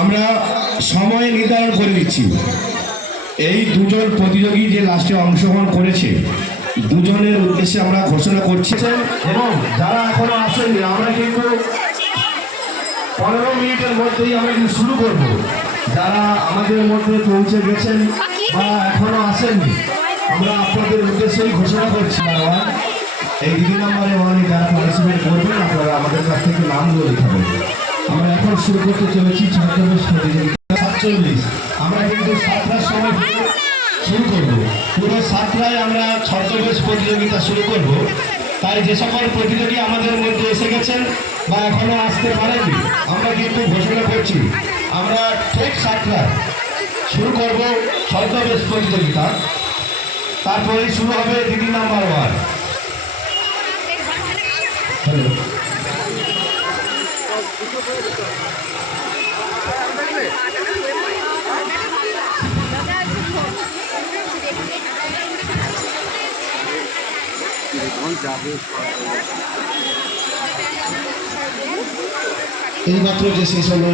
আমরা সময় নির্ধারণ করে দিচ্ছি। এই দুজন প্রতিযোগী যে লাস্টে অংশগ্রহণ করেছে দুজনের উদ্দেশ্যে আমরা ঘোষণা করছি এবং যারা এখনো আসেননি আমরা কিন্তু 15 মিনিটের মধ্যেই আমরা কিন্তু শুরু করব। যারা আমাদের মধ্যে পৌঁছে গেছেন বা এখনো আসেননি আমরা আপনাদের উদ্দেশ্যেই ঘোষণা করছি। এই দিদি নাম্বারে অনেক যারা পার্টিসিপেট করবেন আপনারা আমাদের কাছ থেকে নামগুলো লিখাবেন। আমরা এখন শুরু করতে চলেছি ছদ্মবেশ প্রতিযোগিতা 47। আমরা কিন্তু 7টার সময় শুরু করব। পুরো 7টায় আমরা ছদ্মবেশ প্রতিযোগিতা শুরু করব। তাই যে সকল প্রতিযোগী আমাদের মধ্যে এসে গেছেন বা এখনো আসতে পারেননি আমরা কিন্তু ঘোষণা করছি আমরা ঠিক 7টায় শুরু করব ছদ্মবেশ প্রতিযোগিতা। তারপরেই শুরু হবে দিদি নাম্বার 1। হ্যালো, এইমাত্র যে শেষ হলো